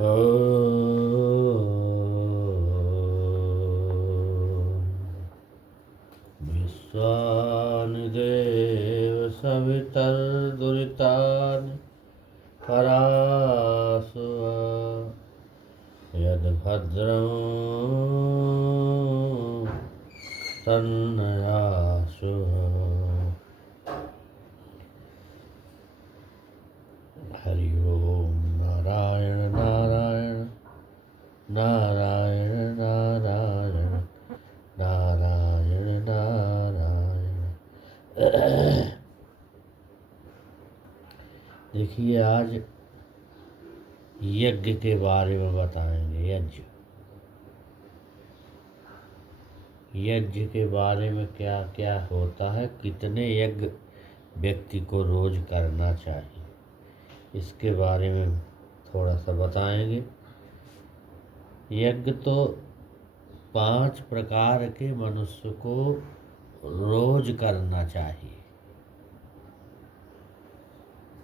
विश्वानि देव सवितर्दुरितानि परासुव यद्भद्रं तन्नयासु। हरि ओम। नारायण नारायण नारायण नारायण नारायण नारायण। देखिए, आज यज्ञ के बारे में बताएंगे। यज्ञ के बारे में क्या क्या होता है, कितने यज्ञ व्यक्ति को रोज करना चाहिए, इसके बारे में थोड़ा सा बताएंगे। यज्ञ तो 5 प्रकार के मनुष्य को रोज करना चाहिए।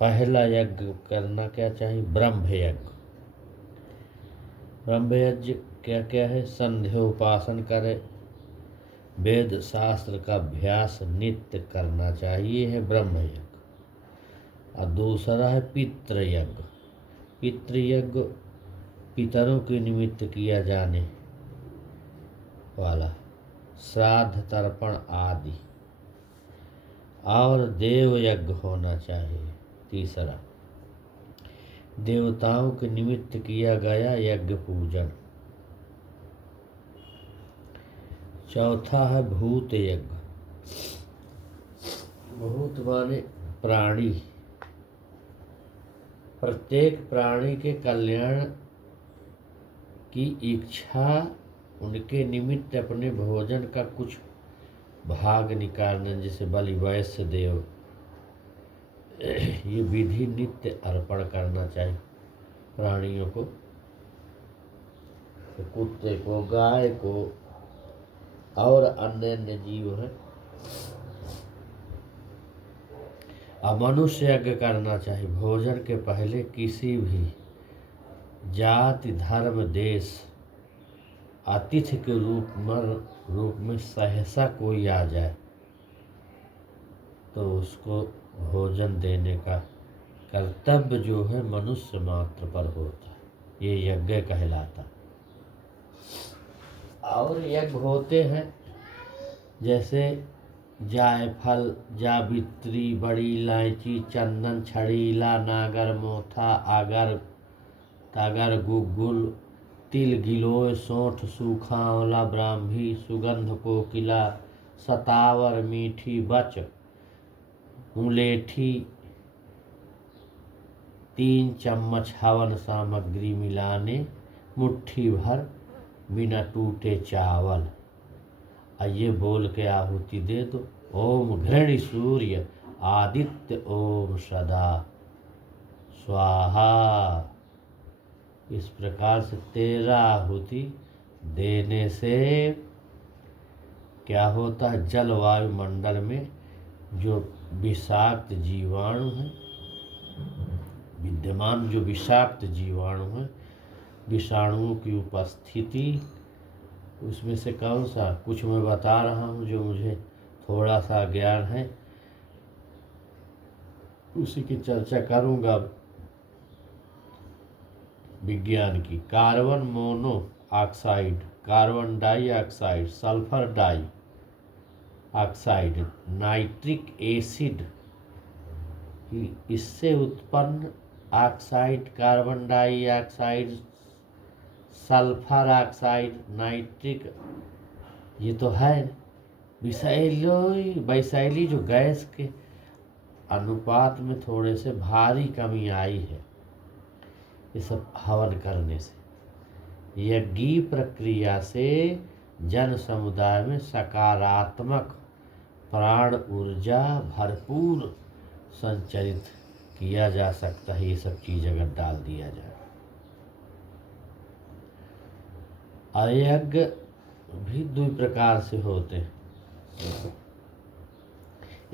पहला यज्ञ करना क्या चाहिए? ब्रह्म यज्ञ। ब्रह्म यज्ञ क्या क्या है? संध्या उपासन करे, वेद शास्त्र का अभ्यास नित्य करना चाहिए, है ब्रह्म यज्ञ। और दूसरा है पितृयज्ञ। पितृयज्ञ पितरों के निमित्त किया जाने वाला, श्राद्ध तर्पण आदि। और देव यज्ञ होना चाहिए। तीसरा, देवताओं के निमित्त किया गया यज्ञ पूजन। चौथा है भूत यज्ञ। भूत माने प्राणी। प्रत्येक प्राणी के कल्याण की इच्छा, उनके निमित्त अपने भोजन का कुछ भाग निकालना, जैसे बलि वैश्य देव, ये विधि नित्य अर्पण करना चाहिए प्राणियों को, कुत्ते को, गाय को और अन्य अन्य जीव हैं। मनुष्य यज्ञ करना चाहिए। भोजन के पहले किसी भी जाति, धर्म, देश, अतिथि के रूप में सहसा कोई आ जाए तो उसको भोजन देने का कर्तव्य जो है मनुष्य मात्र पर होता है। ये यज्ञ कहलाता। और यज्ञ होते हैं जैसे जायफल, जावित्री, बड़ी इलायची, चंदन, छड़ीला, नागर मोथा, आगर, तागर, गुग्गुल, तिल, गिलोय, सौंठ, सूखा आंवला, ब्राह्मी, सुगंध, कोकिला, सतावर, मीठी बच, मुलेठी, 3 चम्मच हवन सामग्री मिलाने, मुट्ठी भर बिना टूटे चावल। ये बोल के आहुति दे दो। ओम घृणी सूर्य आदित्य ओम सदा स्वाहा। इस प्रकार से 13 आहुति देने से क्या होता है? जल वायु मंडल में जो विषाक्त जीवाणु हैं, विद्यमान जो विषाक्त जीवाणु हैं, विषाणुओं की उपस्थिति, उसमें से कौन सा कुछ मैं बता रहा हूँ जो मुझे थोड़ा सा ज्ञान है, उसी की चर्चा करूँगा। विज्ञान की carbon monoxide, carbon dioxide, sulphur dioxide, nitric acid, इससे उत्पन्न oxide, carbon dioxide, sulphur oxide, nitric, ये तो है वैसैली जो गैस के अनुपात में थोड़े से भारी कमी आई है, ये सब हवन करने से। यज्ञीय प्रक्रिया से जन समुदाय में सकारात्मक प्राण ऊर्जा भरपूर संचरित किया जा सकता है। ये सब चीज अगर डाल दिया जाए। यज्ञ भी 2 प्रकार से होते हैं।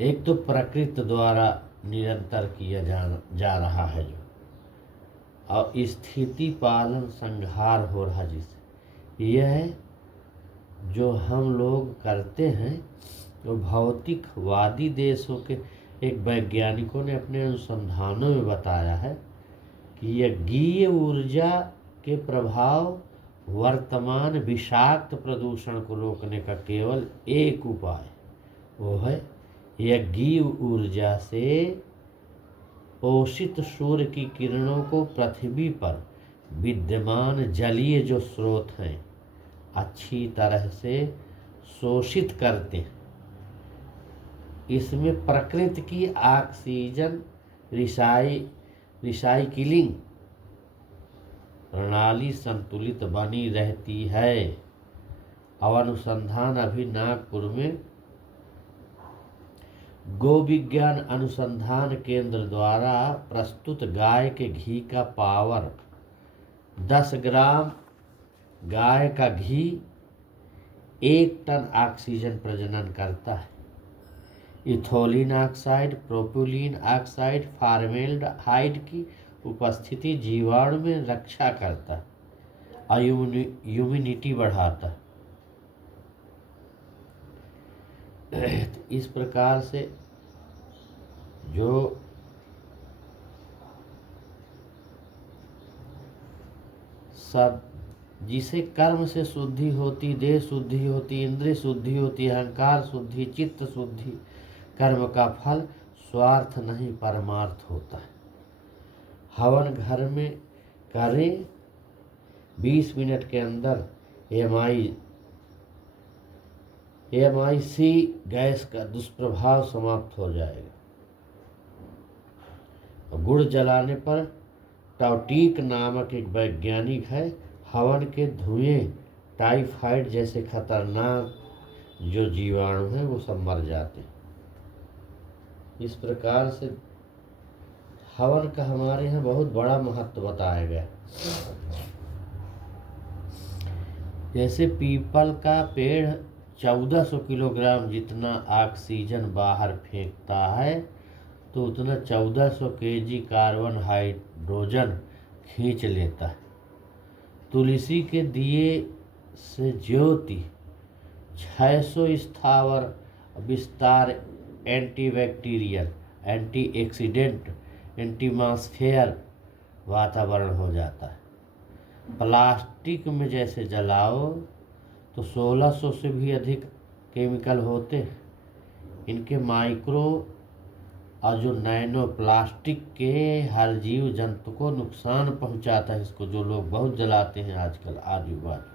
एक तो प्रकृति द्वारा निरंतर किया जा रहा है, जो और स्थिति पालन संहार हो रहा जिससे, यह जो हम लोग करते हैं वो भौतिकवादी देशों के एक वैज्ञानिकों ने अपने अनुसंधानों में बताया है कि यज्ञीय ऊर्जा के प्रभाव वर्तमान विषाक्त प्रदूषण को रोकने का केवल एक उपाय, वो है यज्ञीय ऊर्जा से पोषित सूर्य की किरणों को पृथ्वी पर विद्यमान जलीय जो स्रोत हैं अच्छी तरह से शोषित करते हैं। इसमें प्रकृति की ऑक्सीजन रिसाइकिलिंग प्रणाली संतुलित बनी रहती है। और अनुसंधान अभी नागपुर में गो विज्ञान अनुसंधान केंद्र द्वारा प्रस्तुत गाय के घी का पावर 10 ग्राम गाय का घी 1 टन ऑक्सीजन प्रजनन करता है। इथोलिन ऑक्साइड, प्रोपिलीन ऑक्साइड, फॉर्मेल्डिहाइड की उपस्थिति जीवाणु में रक्षा करता है और इम्यूनिटी बढ़ाता है। इस प्रकार से जो सब जिसे कर्म से शुद्धि होती, देह शुद्धि होती, इंद्रिय शुद्धि होती, अहंकार शुद्धि, चित्त शुद्धि, कर्म का फल स्वार्थ नहीं परमार्थ होता है। हवन घर में करें, 20 मिनट के अंदर एमआईसी गैस का दुष्प्रभाव समाप्त हो जाएगा। गुड़ जलाने पर टाउटीक नामक एक वैज्ञानिक है, हवन के धुएं टाइफाइड जैसे खतरनाक जो जीवाणु हैं वो सब मर जाते हैं। इस प्रकार से हवन का हमारे यहाँ बहुत बड़ा महत्व बताया गया। जैसे पीपल का पेड़ 1400 किलोग्राम जितना ऑक्सीजन बाहर फेंकता है तो उतना 1400 केजी कार्बन हाइड्रोजन खींच लेता है। तुलसी के दिए से ज्योति 600 स्थावर विस्तार, एंटीबैक्टीरियल, एंटीऑक्सीडेंट, एंटीमॉस्फेयर वातावरण हो जाता है। प्लास्टिक में जैसे जलाओ तो 1600 से भी अधिक केमिकल होते हैं। इनके माइक्रो और जो नैनो प्लास्टिक के हर जीव जंतु को नुकसान पहुंचाता है। इसको जो लोग बहुत जलाते हैं आजकल आदिवासी।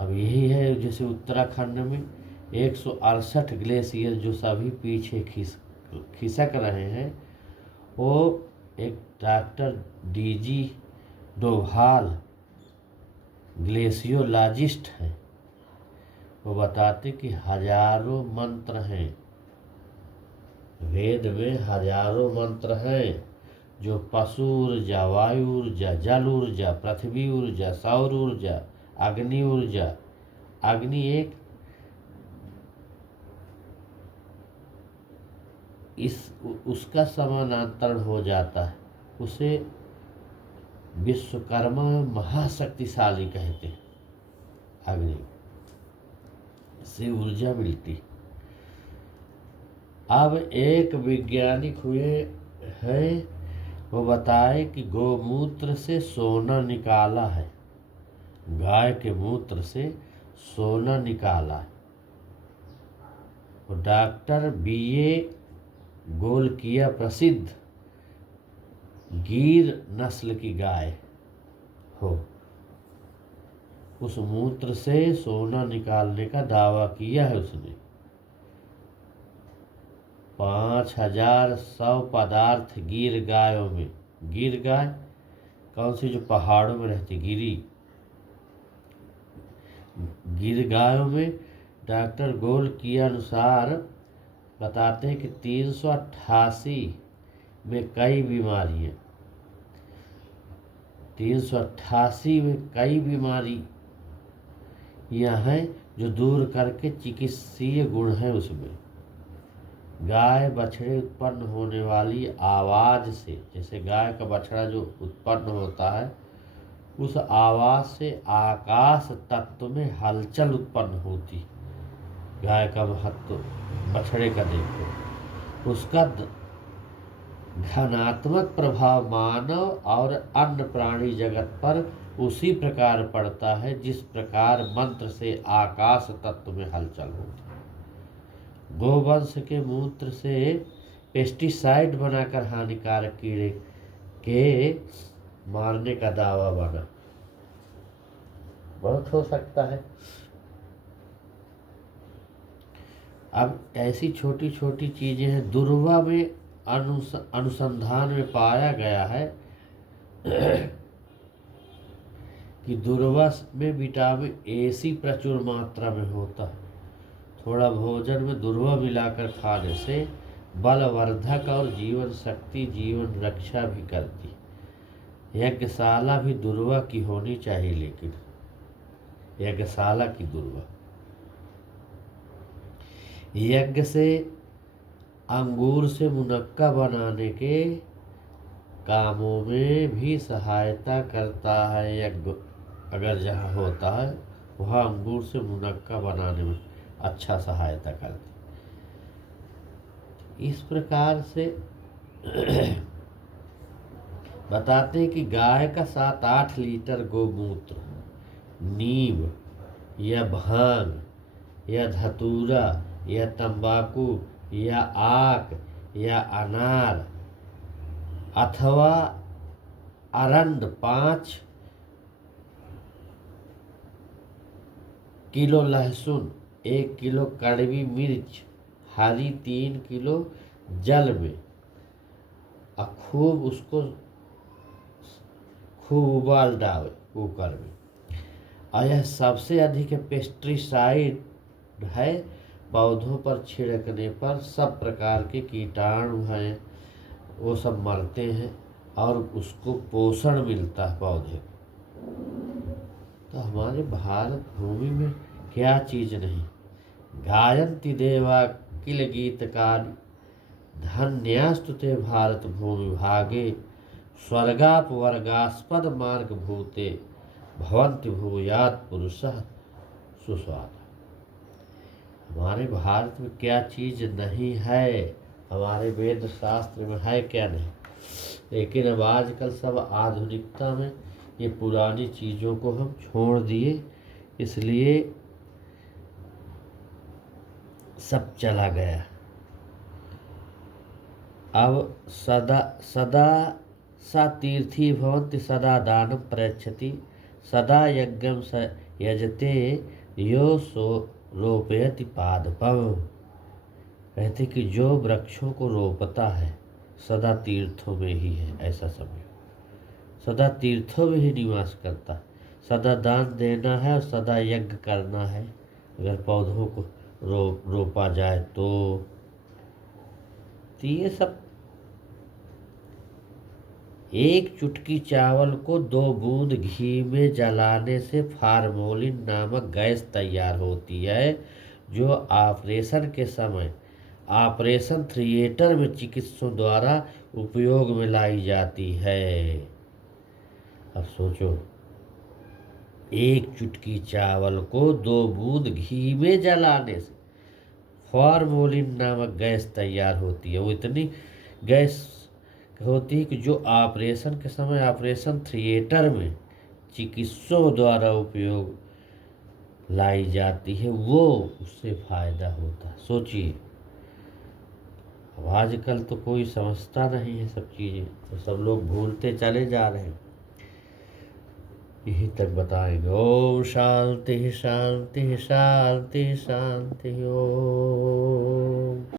अब यही है जैसे उत्तराखंड में 168 ग्लेशियर जो सभी पीछे खिसक रहे हैं, वो एक डॉक्टर डीजी डोभाल ग्लेशियोलॉजिस्ट हैं। वो बताते कि हजारों मंत्र हैं, वेद में हजारों मंत्र हैं जो पशु ऊर्जा, वायु ऊर्जा, जल ऊर्जा, पृथ्वी ऊर्जा, सौर ऊर्जा, अग्नि ऊर्जा। अग्नि एक उसका समानांतर हो जाता है, उसे विश्वकर्मा महाशक्तिशाली कहते हैं। अग्नि से ऊर्जा मिलती। अब एक वैज्ञानिक हुए हैं, वो बताए कि गोमूत्र से सोना निकाला है, गाय के मूत्र से सोना निकाला है। वो डॉक्टर बीए गोलकिया प्रसिद्ध गिर नस्ल की गाय हो, उस मूत्र से सोना निकालने का दावा किया है उसने। 5100 पदार्थ गिर गायों में, गिर गाय कौन सी जो पहाड़ों में रहती, गिर गायों में डॉक्टर गोल के अनुसार बताते हैं कि 388 में कई बीमारियां, 388 में कई बीमारी यह हैं जो दूर करके चिकित्सीय गुण हैं उसमें। गाय बछड़े उत्पन्न होने वाली आवाज से, जैसे गाय का बछड़ा जो उत्पन्न होता है उस आवाज से आकाश तत्व में हलचल उत्पन्न होती। गाय का महत्व बछड़े का देखो, उसका धनात्मक प्रभाव मानव और अन्य प्राणी जगत पर उसी प्रकार पड़ता है जिस प्रकार मंत्र से आकाश तत्व में हलचल होती है। गोवंश के मूत्र से पेस्टिसाइड बनाकर हानिकारक कीड़े के मारने का दावा बना, बहुत हो सकता है। अब ऐसी छोटी छोटी चीजें हैं। दुर्वा में अनुसंधान में पाया गया है कि दुर्वा में विटामिन ए सी प्रचुर मात्रा में होता है। थोड़ा भोजन में दुर्वा मिलाकर खाने से बलवर्धक और जीवन शक्ति, जीवन रक्षा भी करती। यज्ञशाला भी दुर्वा की होनी चाहिए, लेकिन यज्ञशाला की दुर्वा। यज्ञ से अंगूर से मुनक्का बनाने के कामों में भी सहायता करता है। यज्ञ अगर जहाँ होता है वहाँ अंगूर से मुनक्का बनाने में अच्छा सहायता करती। इस प्रकार से बताते हैं कि गाय का 7-8 लीटर गोमूत्र नीम या भांग या धतूरा या तंबाकू या आक या अनार अथवा अरंड 5 किलो लहसुन, 1 किलो कड़वी मिर्च हरी 3 किलो जल में खूब उसको उबाल डाल कुकर में। और यह सबसे अधिक पेस्टिसाइड है। पौधों पर छिड़कने पर सब प्रकार के कीटाणु हैं वो सब मरते हैं और उसको पोषण मिलता है पौधे को। तो हमारे भारत भूमि में क्या चीज़ नहीं। गायन्ति देवा किल गीतकार धन्यास्तुते भारत भूमि भागे स्वर्गापवर्गास्पद मार्ग भूते भवन्ति भूयात् पुरुषः सुस्वाद। हमारे भारत में क्या चीज़ नहीं है, हमारे वेद शास्त्र में है क्या नहीं। लेकिन अब आजकल सब आधुनिकता में ये पुरानी चीज़ों को हम छोड़ दिए, इसलिए सब चला गया। अब सदा सा तीर्थी भवन्ति सदा दानं प्रयच्छति सदा यज्ञं स यजते यो सो रोपयति पादपम। कहते कि जो वृक्षों को रोपता है सदा तीर्थों में ही है, ऐसा समझो। सदा तीर्थों में ही निवास करता है। सदा दान देना है और सदा यज्ञ करना है। अगर पौधों को रोपा जाए तो ये सब एक चुटकी चावल को 2 बूंद घी में जलाने से फार्मोलिन नामक गैस तैयार होती है, जो ऑपरेशन के समय ऑपरेशन थिएटर में चिकित्सकों द्वारा उपयोग में लाई जाती है। अब सोचो, एक चुटकी चावल को 2 बूंद घी में जलाने से फार्मोलिन नामक गैस तैयार होती है। वो इतनी गैस होती है कि जो ऑपरेशन के समय ऑपरेशन थिएटर में चिकित्सकों द्वारा उपयोग लाई जाती है, वो उससे फायदा होता है। सोचिए, अब आजकल तो कोई समझता नहीं है सब चीज़ें, तो सब लोग भूलते चले जा रहे हैं। यही तक बताएंगे। ओम शांति शांति शांति शांति ओम।